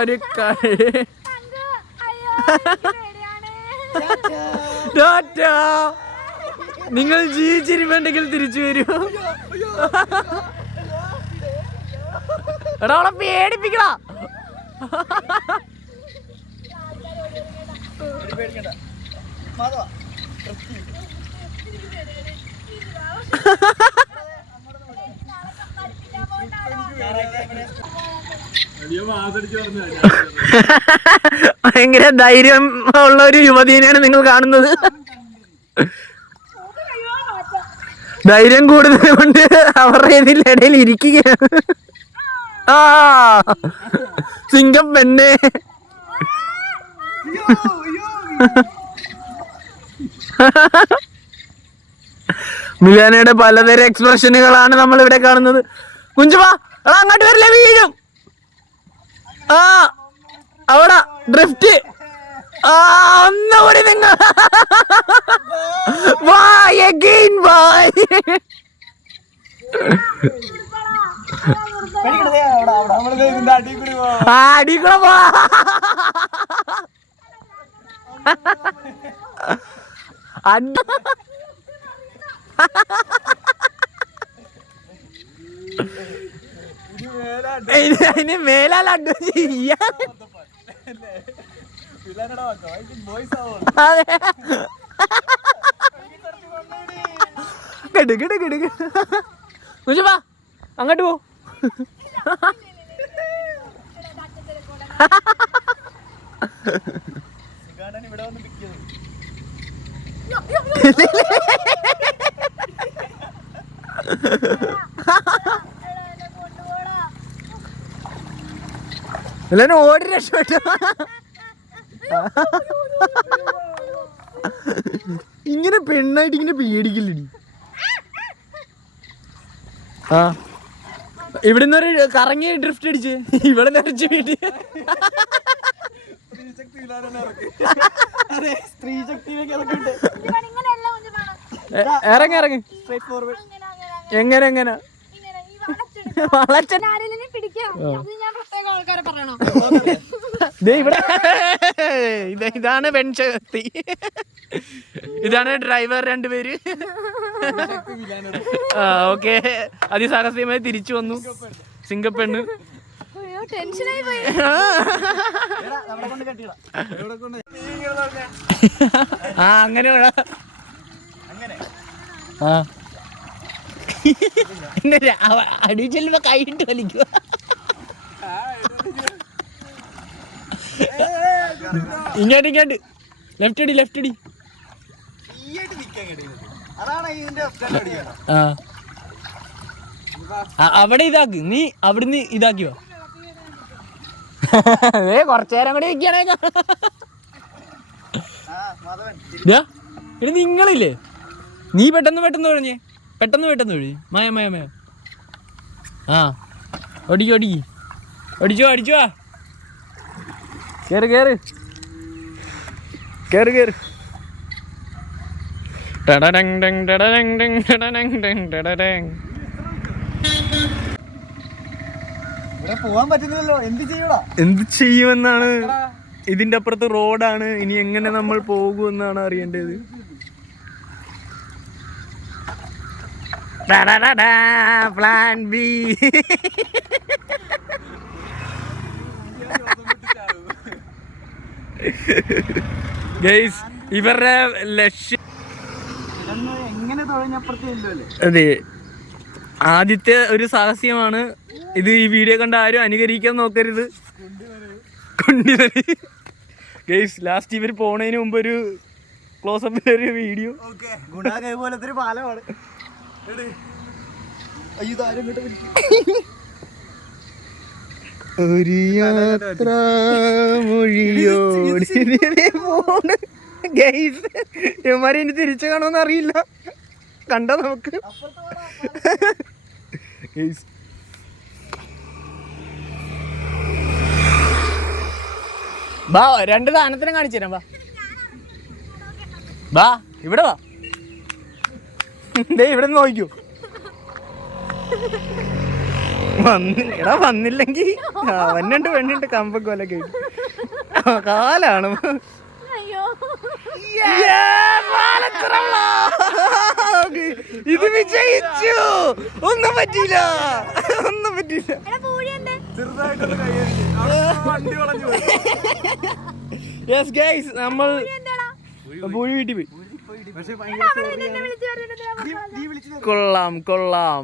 ഒരു നിങ്ങൾ ജീവിച്ചിരിപ്പുണ്ടെങ്കിൽ തിരിച്ചു വരൂ. എടാ അവളെ പേടിപ്പിക്കടാ. ഭയങ്കര ധൈര്യം ഉള്ള ഒരു യുവതിനെയാണ് നിങ്ങൾ കാണുന്നത്. ധൈര്യം കൂടുതൽ കൊണ്ട് അവരുടെ ഇടയിൽ ഇരിക്കുകയാണ്. ആ സിംഗം പെണ്ണെ. മിലാനയുടെ പലതരം എക്സ്പ്രഷനുകളാണ് നമ്മൾ ഇവിടെ കാണുന്നത്. കുഞ്ചുവാ എടാ അങ്ങോട്ട് വരില്ല വീഴും. ആ അവിടെ ഡ്രിഫ്റ്റ്. ആ ഒന്നുകൂടി നിങ്ങൾ അടിക്കൂടെ പോ. അതിന് മേലാൽ അഡ്വ ചെയ്യാ. അങ്ങോട്ട് പോ. എല്ലാരും ഓടി രക്ഷപ്പെട്ടു. ഇങ്ങനെ പെണ്ണായിട്ട് ഇങ്ങനെ പേടിക്കില്ലടി. ആ ഇവിടുന്ന് ഒരു കറങ്ങി ഡ്രിഫ്റ്റ് അടിച്ച് ഇവിടെ നിറച്ച് വീട്ടിൽ ഇറങ്ങി ഇറങ്ങി. എങ്ങനെ എങ്ങനെ ഇതാണ് പെൺശക്തി. ഇതാണ് ഡ്രൈവർ രണ്ടുപേര്. ഓക്കെ അതിസാഹസികമായി തിരിച്ചു വന്നു സിംഗപ്പെണ്ണ്. ആ അങ്ങനെ ആ അടി ചെല്ലുമ്പോ കൈയിട്ട് വലിക്കുക. ഇങ്ങോട്ട് ഇങ്ങോട്ട് ലെഫ്റ്റ് അടി ലെഫ്റ്റ് അടി. അവിടെ ഇതാക്ക് നീ അവിടുന്ന് ഇതാക്കിയോ. കൊറച്ചേരം കൂടെ ഇരിക്കണേ. ഇനി നിങ്ങളില്ലേ നീ പെട്ടെന്ന് പെട്ടെന്ന് ഒഴിഞ്ഞേ പെട്ടെന്ന് പെട്ടെന്ന് ഒഴി. മയ മയ മയ. ആ ഒടിക്കോ ഒടിക്ക് ഒടിച്ചോ അടിച്ചോ. കേറ് കേറ് കേറ് കേറ്. എന്ത് ചെയ്യുമെന്നാണ്. ഇതിന്റെ അപ്പുറത്ത് റോഡാണ്. ഇനി എങ്ങനെ നമ്മൾ പോകുമെന്നാണ് അറിയേണ്ടത്. Plan B. ഗൈസ് ഇവരുടെ ലക്ഷ്യം അതെ ആദ്യത്തെ ഒരു സാഹസ്യമാണ് ഇത്. ഈ വീഡിയോ കണ്ട് ആരും അനുകരിക്കാൻ നോക്കരുത്. കൊണ്ടുവരി ഗൈസ്. ലാസ്റ്റ് ഇവർ പോണതിന് മുമ്പ് ഒരു ക്ലോസപ്പിലൊരു വീഡിയോ. പോലത്തെ ഒരു പാലമാണ്. ഒരു യാത്ര മൊഴിയോട് ഗൈസ്. ഇവന്മാരെ ഇനി തിരിച്ചു കാണുമെന്ന് അറിയില്ല. കണ്ടോ നമുക്ക്. ബാ രണ്ട് സാധനത്തിനും കാണിച്ചു തരാം. ബാ ഇവിടെ വാ. ഇവിടെ നോക്കൂ. എടാ വന്നില്ലെങ്കി വന്നുണ്ട് പെണ്ണുണ്ട് കമ്പക്കൊലൊക്കെ കാലാണ്. ഇത് വിജയിച്ചു. ഒന്നും പറ്റിയില്ല. യെസ് ഗൈസ്, നമ്മൾ പൂഴി വീട്ടിൽ പോയി. കൊള്ളാം.